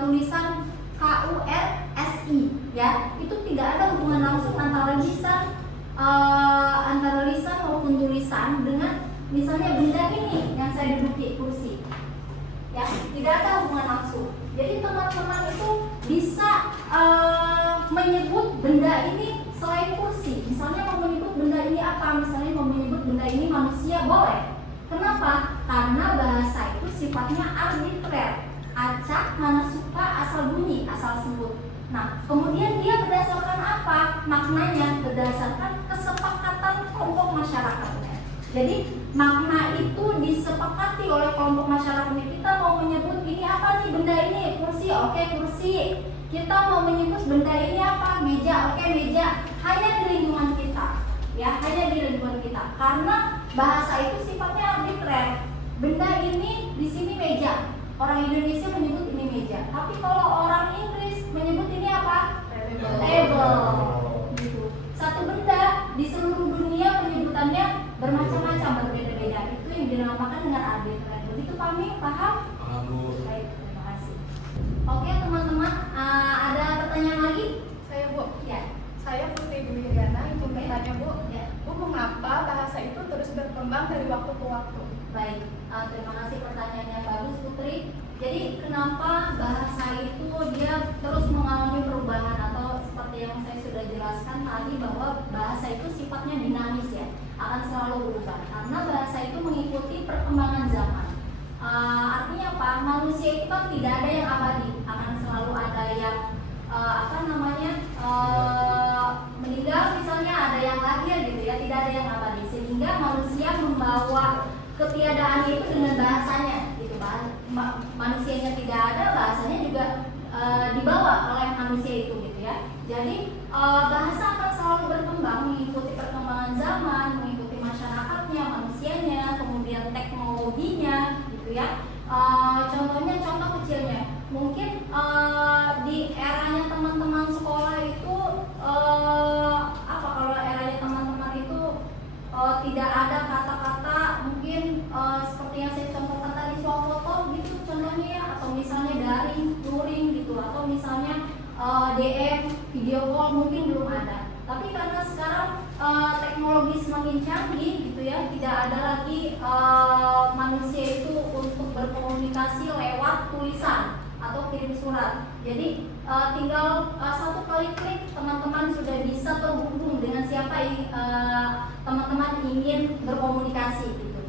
tulisan KURSI, ya. Itu tidak ada hubungan langsung antara lisan maupun tulisan dengan misalnya benda ini yang saya duduki, kursi, ya, tidak ada hubungan langsung. Jadi teman-teman itu bisa menyebut benda ini selain kursi. Misalnya mau menyebut benda ini apa? Misalnya mau menyebut benda ini manusia, boleh. Kenapa? Karena bahasa itu sifatnya arbitrer, acak, mana suka, asal bunyi, asal sebut. Nah, kemudian dia berdasarkan apa? Maknanya berdasarkan kesepakatan kelompok masyarakatnya. Jadi makna itu disepakati oleh kelompok masyarakatnya. Kita mau menyebut ini apa nih? Benda ini kursi, oke kursi. Kita mau menyebut benda ini apa? Meja, oke meja. Hanya di lingkungan kita, ya, hanya di lingkungan kita. Karena bahasa itu sifatnya arbitrer. Benda ini di sini meja. Orang Indonesia menyebut ini meja. Tapi kalau orang Inggris menyebut ini apa? Table. Gitu. Satu benda di seluruh dunia penyebutannya bermacam-macam, berbeda-beda. Itu yang dinamakan dengan arbitrer. Begitu kami paham? Paham Bu. Baik, terima kasih. Oke teman-teman, ada pertanyaan lagi? Saya Bu. Ya. Saya Putri Dwi Riana, izin bertanya Bu. Ya. Bu, mengapa bahasa itu terus berkembang dari waktu ke waktu? Baik, terima kasih pertanyaannya bagus Putri. Jadi kenapa bahasa itu dia terus mengalami perubahan, atau seperti yang saya sudah jelaskan tadi bahwa bahasa itu sifatnya dinamis ya, akan selalu berubah karena bahasa itu mengikuti perkembangan zaman. Artinya apa? Manusia itu kan tidak ada yang abadi, akan selalu ada yang meninggal, misalnya ada yang lahir gitu ya, tidak ada yang abadi, sehingga manusia membawa ketiadaan itu dengan bahasanya gitu. Manusianya tidak ada, bahasanya juga dibawa oleh manusia itu gitu ya. Jadi bahasa akan selalu berkembang mengikuti perkembangan zaman, mengikuti masyarakatnya, manusianya, kemudian teknologinya gitu ya. Contohnya, contoh kecilnya mungkin di eranya teman-teman sekolah itu kalau eranya teman-teman itu tidak ada kata-kata mungkin seperti yang saya contohkan tadi soal foto gitu contohnya ya, atau misalnya daring, luring gitu, atau misalnya DM, video call mungkin belum ada. Tapi karena sekarang teknologi semakin canggih gitu ya, tidak ada lagi manusia itu untuk berkomunikasi lewat tulisan atau kirim surat. Jadi tinggal satu kali klik teman-teman sudah bisa terhubung dengan siapa teman-teman ingin berkomunikasi gitu.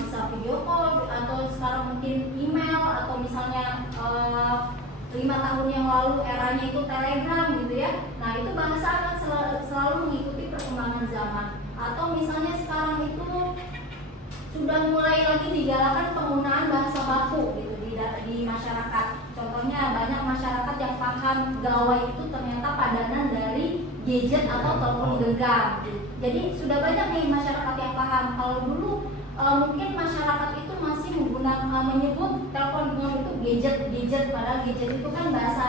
Bisa video call atau sekarang mungkin email, atau misalnya 5 tahun yang lalu eranya itu Telegram gitu ya. Nah itu bahasa akan selalu mengikuti perkembangan zaman. Atau misalnya sekarang itu sudah mulai lagi digalakan penggunaan bahasa baku gitu di di masyarakat. Contohnya banyak masyarakat yang paham gawai itu ternyata padanan dari gadget atau telepon genggam. Jadi sudah banyak nih masyarakat yang paham. Kalau dulu mungkin masyarakat itu masih menggunakan menyebut telepon genggam itu gadget, padahal gadget itu kan bahasa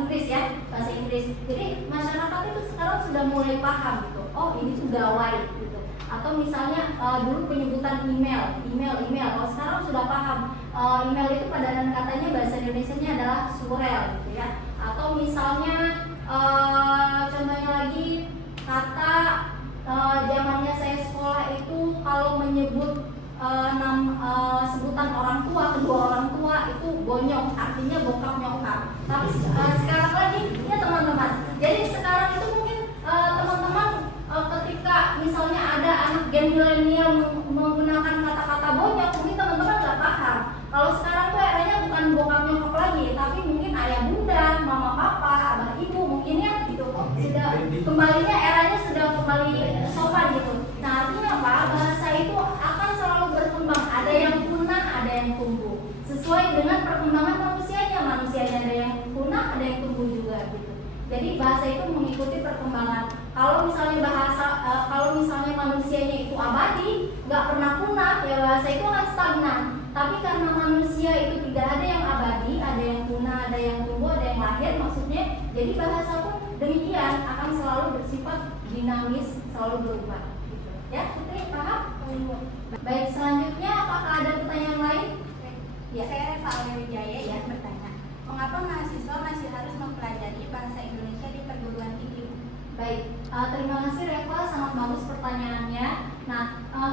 Inggris ya, bahasa Inggris. Jadi masyarakat itu sekarang sudah mulai paham gitu. Oh, ini tuh gawai gitu. Atau misalnya dulu penyebutan email. Kalau sekarang sudah paham email itu padanan katanya bahasa Indonesianya adalah surel gitu ya. Atau misalnya contohnya lagi kata zamannya saya sekolah itu kalau menyebut sebutan orang tua, kedua orang tua itu bonyok, artinya bokap nyokap. Tapi sekarang lagi ya teman-teman. Jadi sekarang itu mungkin teman-teman ketika misalnya ada anak gen milenial menggunakan kata-kata bonyok, mungkin teman-teman nggak paham. Kalau sekarang tuh eranya bukan bokap nyokap lagi, tapi mungkin ayah bunda, mama papa, abah ibu mungkin ya gitu. Sudah kembalinya eranya sudah kembali sopan gitu. Nah artinya apa? Bahasa itu akan selalu berkembang. Ada yang punah, ada yang tumbuh. Sesuai dengan perkembangan manusianya ada yang punah, ada yang tumbuh juga gitu. Jadi bahasa itu mengikuti perkembangan. Kalau misalnya manusianya itu abadi, nggak pernah punah, ya bahasa itu akan stagnan. Tapi karena manusia itu tidak ada yang abadi, ada yang punah, ada yang tumbuh, ada yang lahir, maksudnya, jadi bahasa pun demikian akan selalu bersifat dinamis, selalu berubah. Gitu. Ya, Putri paham? Baik, selanjutnya apakah ada pertanyaan lain? Ya, saya Reva Wijaya ya bertanya, mengapa mahasiswa masih harus mempelajari bahasa Indonesia di perguruan tinggi? Baik, terima kasih Reva, sangat bagus pertanyaannya. Nah,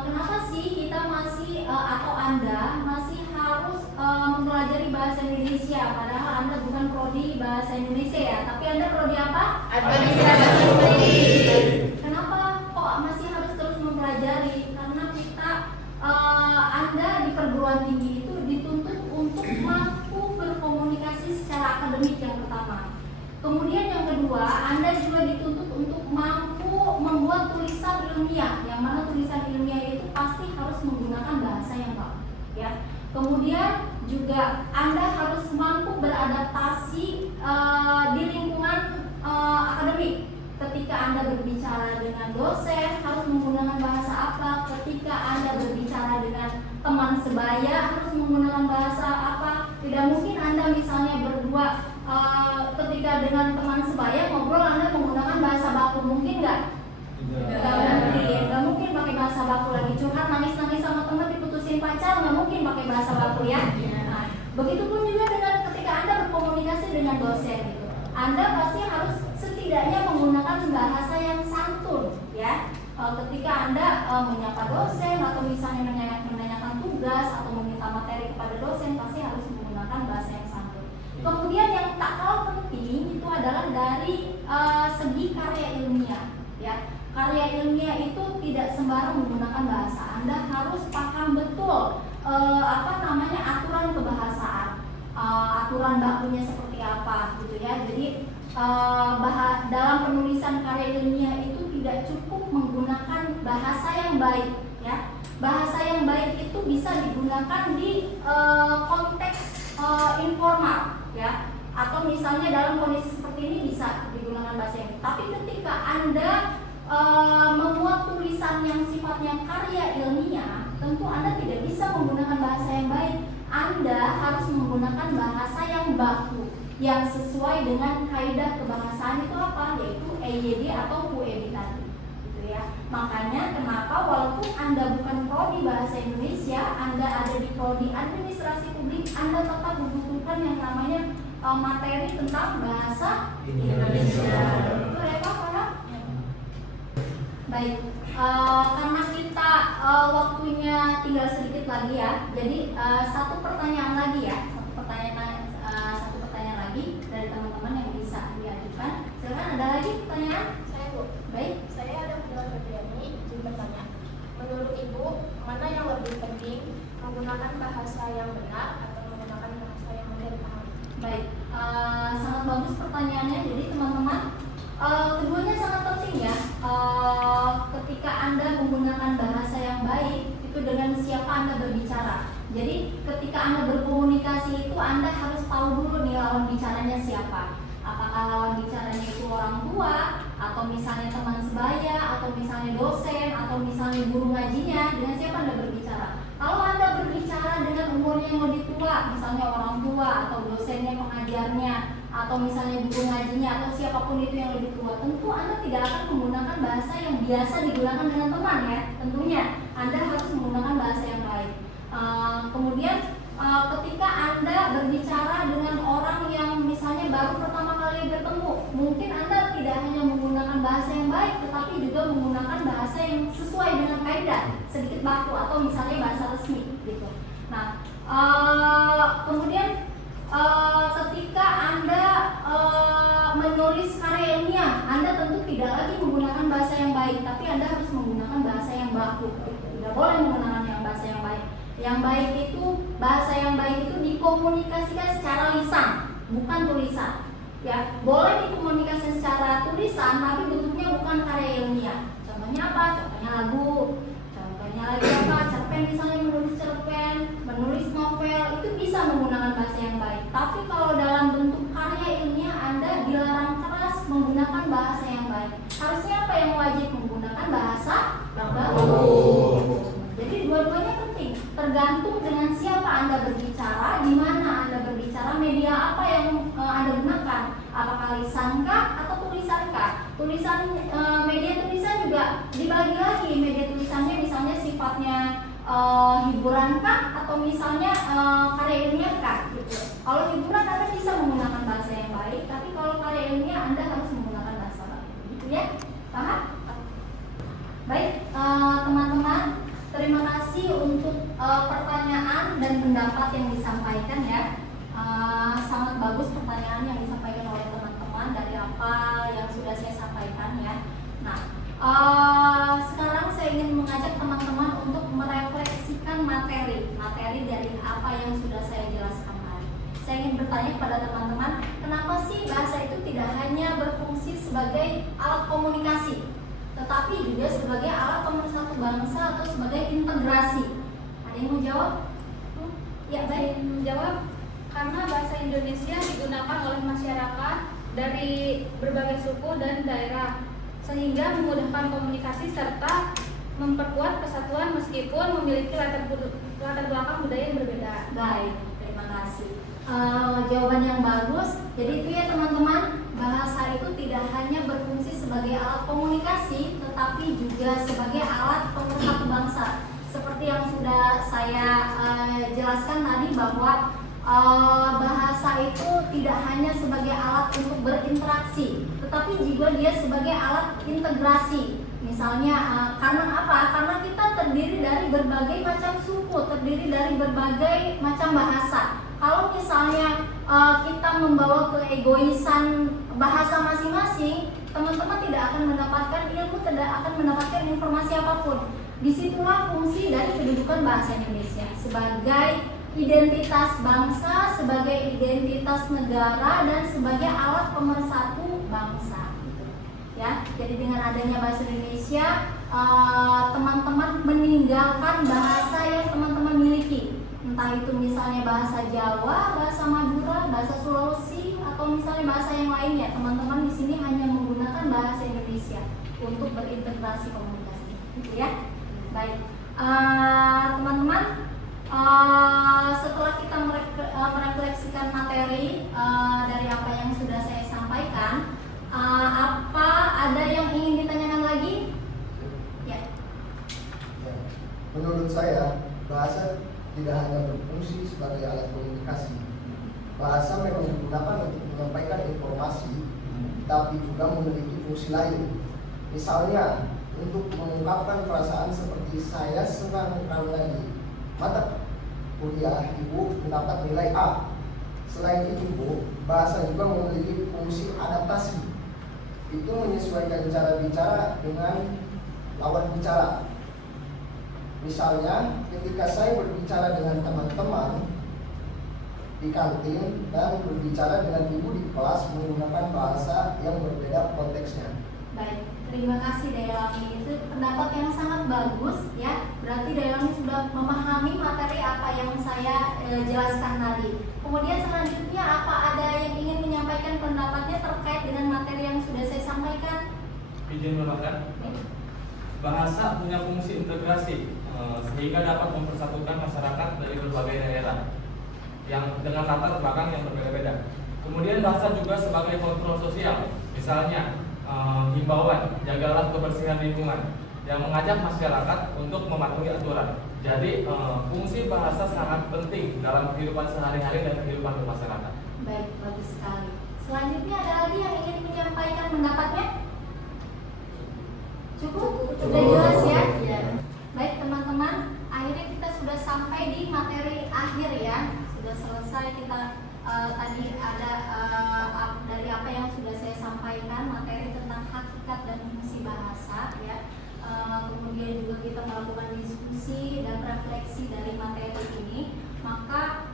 kenapa sih kita masih atau Anda masih harus mempelajari bahasa Indonesia? Padahal Anda bukan prodi bahasa Indonesia ya, tapi Anda prodi apa? Administrasi. Kenapa kok masih harus terus mempelajari? Karena Anda di perguruan tinggi itu dituntut untuk mampu berkomunikasi secara akademik yang pertama. Kemudian yang kedua, Anda juga dituntut untuk mampu membuat tulisan ilmiah, yang mana tulisan ilmiah itu pasti harus menggunakan bahasa yang baku, ya. Kemudian juga Anda harus mampu beradaptasi di lingkungan akademik. Ketika Anda berbicara dengan dosen harus menggunakan bahasa apa? Ketika Anda berbicara dengan teman sebaya harus menggunakan bahasa apa? Tidak mungkin Anda misalnya berdua ketika dengan teman sebaya ngobrol Anda menggunakan bahasa baku, mungkin nggak? Nggak mungkin pakai bahasa baku lagi. Curhat nangis-nangis sama teman diputusin pacar nggak mungkin pakai bahasa baku ya. Nah, begitupun juga dengan ketika Anda berkomunikasi dengan dosen gitu. Anda pasti harus setidaknya menggunakan bahasa yang santun ya. Ketika Anda menyapa dosen atau misalnya menanyakan tugas atau meminta materi kepada dosen pasti harus menggunakan bahasa yang santun. Kemudian yang tak kalah penting itu adalah dari segi karya ilmiah ya. Karya ilmiah itu tidak sembarang menggunakan bahasa. Anda harus paham betul aturan kebahasaan, aturan bakunya seperti apa gitu ya. Jadi dalam penulisan karya ilmiah itu tidak cukup menggunakan bahasa yang baik ya. Bahasa yang baik itu bisa digunakan di konteks informal ya, atau misalnya dalam kondisi seperti ini bisa digunakan bahasa yang baik. Tapi ketika Anda membuat tulisan yang sifatnya karya ilmiah, tentu Anda tidak bisa menggunakan bahasa yang baik. Anda harus menggunakan bahasa yang baku, yang sesuai dengan kaidah kebahasaan itu apa? Yaitu EYD atau UED tadi, gitu ya. Makanya kenapa walaupun Anda bukan prodi bahasa Indonesia, Anda ada di prodi administrasi publik, Anda tetap membutuhkan yang namanya materi tentang bahasa Indonesia. Itu Reva paham? Baik, karena kita waktunya tinggal sedikit lagi ya, jadi satu pertanyaan lagi dari teman-teman yang bisa diajukan. Silakan, ada lagi pertanyaan? Saya Bu. Baik. Saya ada Bunda Febriani, izin bertanya. Menurut Ibu, mana yang lebih penting, menggunakan bahasa yang benar atau menggunakan bahasa yang mudah dipahami? Baik, sangat bagus pertanyaannya. Jadi teman-teman, keduanya sangat penting ya. Ketika Anda menggunakan bahasa yang baik, itu dengan siapa Anda berbicara. Jadi ketika ketika Anda berkomunikasi itu Anda harus tahu dulu nih lawan bicaranya siapa. Apakah lawan bicaranya itu orang tua, atau misalnya teman sebaya, atau misalnya dosen, atau misalnya guru ngajinya, dengan siapa Anda berbicara. Kalau Anda berbicara dengan umurnya yang lebih tua, misalnya orang tua, atau dosennya, pengajarnya, atau misalnya guru ngajinya, atau siapapun itu yang lebih tua, tentu Anda tidak akan menggunakan bahasa yang biasa digunakan dengan teman ya. Tentunya Anda harus menggunakan bahasa yang baik. Kemudian ketika Anda berbicara dengan orang yang misalnya baru pertama kali bertemu, mungkin Anda tidak hanya menggunakan bahasa yang baik, tetapi juga menggunakan bahasa yang sesuai dengan kaidah, sedikit baku atau misalnya bahasa resmi gitu. Nah, kemudian ketika Anda menulis karya ilmiah, Anda tentu tidak lagi menggunakan bahasa yang baik, tapi Anda harus menggunakan bahasa yang baku. Tidak boleh menggunakan yang bahasa yang baik. Yang baik itu, bahasa yang baik itu dikomunikasikan secara lisan, bukan tulisan. Ya, boleh dikomunikasikan secara tulisan, tapi bentuknya bukan karya ilmiah. Contohnya apa? Contohnya lagu. Contohnya lagi apa? Cerpen, misalnya menulis cerpen, menulis novel, itu bisa menggunakan bahasa yang baik. Tapi kalau dalam bentuk karya ilmiah, Anda dilarang keras menggunakan bahasa yang baik. Harusnya apa yang wajib? Menggunakan bahasa yang bagus. Jadi dua-duanya penting, tergantung dengan siapa Anda berbicara, di mana Anda berbicara, media apa yang Anda gunakan, apakah lisankah atau tulisankah. Media tulisan juga dibagi lagi, media tulisannya misalnya sifatnya hiburankah atau misalnya karya ilmiahkah gitu. Kalau hiburan Anda bisa menggunakan bahasa yang baik, tapi kalau karya ilmiah Anda harus menggunakan bahasa baik, gitu ya, paham? Baik, teman-teman, terima kasih untuk pertanyaan dan pendapat yang disampaikan ya. Sangat bagus pertanyaan yang disampaikan oleh teman-teman dari apa yang sudah saya sampaikan ya. Nah, sekarang saya ingin mengajak teman-teman untuk merefleksikan materi dari apa yang sudah saya jelaskan tadi. Saya ingin bertanya kepada teman-teman, kenapa sih bahasa itu tidak hanya berfungsi sebagai alat komunikasi, tetapi juga sebagai alat pemersatu bangsa atau sebagai integrasi? Ada yang mau jawab? Ya, baik. Menjawab, karena bahasa Indonesia digunakan oleh masyarakat dari berbagai suku dan daerah, sehingga memudahkan komunikasi serta memperkuat kesatuan meskipun memiliki latar belakang budaya yang berbeda. Baik, terima kasih. Jawaban yang bagus. Jadi itu ya teman-teman, bahasa itu tidak hanya berfungsi sebagai alat komunikasi, tetapi juga sebagai alat pemersatu bangsa. Seperti yang sudah saya jelaskan tadi bahwa bahasa itu tidak hanya sebagai alat untuk berinteraksi, tetapi juga dia sebagai alat integrasi. Misalnya karena apa? Karena kita terdiri dari berbagai macam suku, terdiri dari berbagai macam bahasa. Kalau misalnya kita membawa keegoisan bahasa masing-masing, teman-teman tidak akan mendapatkan ilmu, tidak akan mendapatkan informasi apapun. Disitulah fungsi dari kedudukan bahasa Indonesia sebagai identitas bangsa, sebagai identitas negara, dan sebagai alat pemersatu bangsa. Ya, jadi dengan adanya bahasa Indonesia, teman-teman meninggalkan bahasa yang teman-teman miliki. Entah itu misalnya bahasa Jawa, bahasa Madura, bahasa Sulawesi, atau misalnya bahasa yang lainnya. Teman-teman di sini hanya menggunakan bahasa Indonesia untuk berintegrasi komunikasi, gitu ya. Baik, teman-teman, setelah kita merefleksikan materi dari apa yang sudah saya sampaikan, apa ada yang ingin ditanyakan lagi? Ya. Menurut saya, bahasa tidak hanya berfungsi sebagai alat komunikasi. Bahasa memang digunakan untuk menyampaikan informasi, tapi juga memiliki fungsi lain. Misalnya, untuk mengungkapkan perasaan seperti saya senang karena di mata kuliah Ibu mendapat nilai A. Selain itu, Bu, bahasa juga memiliki fungsi adaptasi. Itu menyesuaikan cara bicara dengan lawan bicara. Misalnya, ketika saya berbicara dengan teman-teman di kantin dan berbicara dengan ibu di kelas menggunakan bahasa yang berbeda konteksnya. Baik, terima kasih Dailami. Itu pendapat yang sangat bagus ya. Berarti Dailami sudah memahami materi apa yang saya jelaskan tadi. Kemudian selanjutnya apa ada yang ingin menyampaikan pendapatnya terkait dengan materi yang sudah saya sampaikan? Izin menambahkan, bahasa punya fungsi integrasi sehingga dapat mempersatukan masyarakat dari berbagai daerah yang dengan latar belakang yang berbeda-beda. Kemudian bahasa juga sebagai kontrol sosial, misalnya himbauan, jagalah kebersihan lingkungan, yang mengajak masyarakat untuk mematuhi aturan. Jadi fungsi bahasa sangat penting dalam kehidupan sehari-hari dan kehidupan bermasyarakat. Baik, bagus sekali. Selanjutnya ada lagi yang ingin menyampaikan pendapatnya? Cukup? Sudah jelas ya? Ya. Baik teman-teman, akhirnya kita sudah sampai di materi akhir ya. Sudah selesai kita tadi ada dari apa yang sudah saya sampaikan, materi tentang hakikat dan fungsi bahasa ya. Kemudian juga kita melakukan diskusi dan refleksi dari materi ini. Maka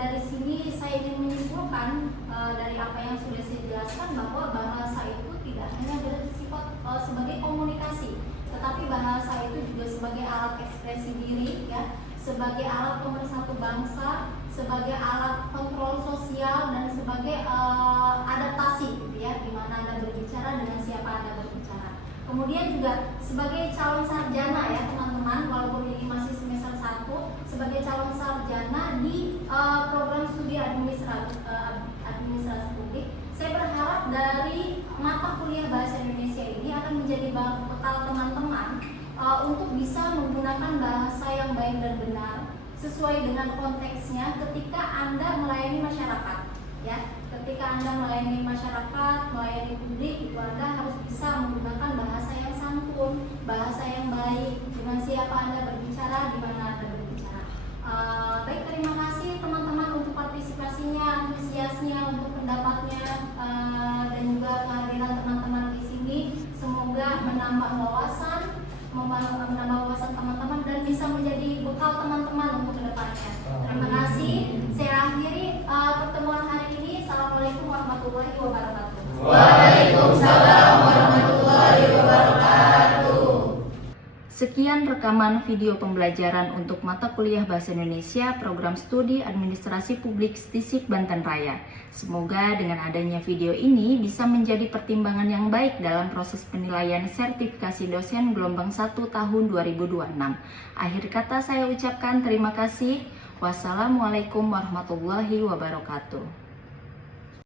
dari sini saya ingin menyimpulkan dari apa yang sudah saya jelaskan bahwa bahasa itu tidak hanya bersifat sebagai komunikasi, tetapi bahasa itu juga sebagai alat ekspresi diri ya, sebagai alat pemersatu bangsa, sebagai alat kontrol sosial dan sebagai adaptasi gitu ya, di mana Anda berbicara dengan siapa Anda berbicara. Kemudian juga sebagai calon sarjana ya teman-teman, walaupun ini masih semester 1, sebagai calon sarjana di program studi administrasi publik, saya berharap dari mata kuliah bahasa Indonesia ini akan menjadi bekal teman-teman untuk bisa menggunakan bahasa yang baik dan benar sesuai dengan konteksnya ketika Anda melayani masyarakat ya. Ketika Anda melayani masyarakat, melayani publik, itu Anda harus bisa menggunakan bahasa yang santun, bahasa yang baik, dengan siapa Anda berbicara, di mana Anda berbicara. Baik, terima kasih teman-teman untuk partisipasinya, antusiasnya, untuk pendapatnya, dan juga kehadiran teman-teman di sini. Semoga menambah wawasan teman-teman dan bisa menjadi bekal teman-teman untuk kedepannya. Terima kasih. Saya akhiri pertemuan hari ini. Assalamualaikum warahmatullahi wabarakatuh. Waalaikumsalam warahmatullahi wabarakatuh. Sekian rekaman video pembelajaran untuk mata kuliah Bahasa Indonesia Program Studi Administrasi Publik STISIP Banten Raya. Semoga dengan adanya video ini bisa menjadi pertimbangan yang baik dalam proses penilaian sertifikasi dosen gelombang 1 tahun 2026. Akhir kata saya ucapkan terima kasih. Wassalamualaikum warahmatullahi wabarakatuh.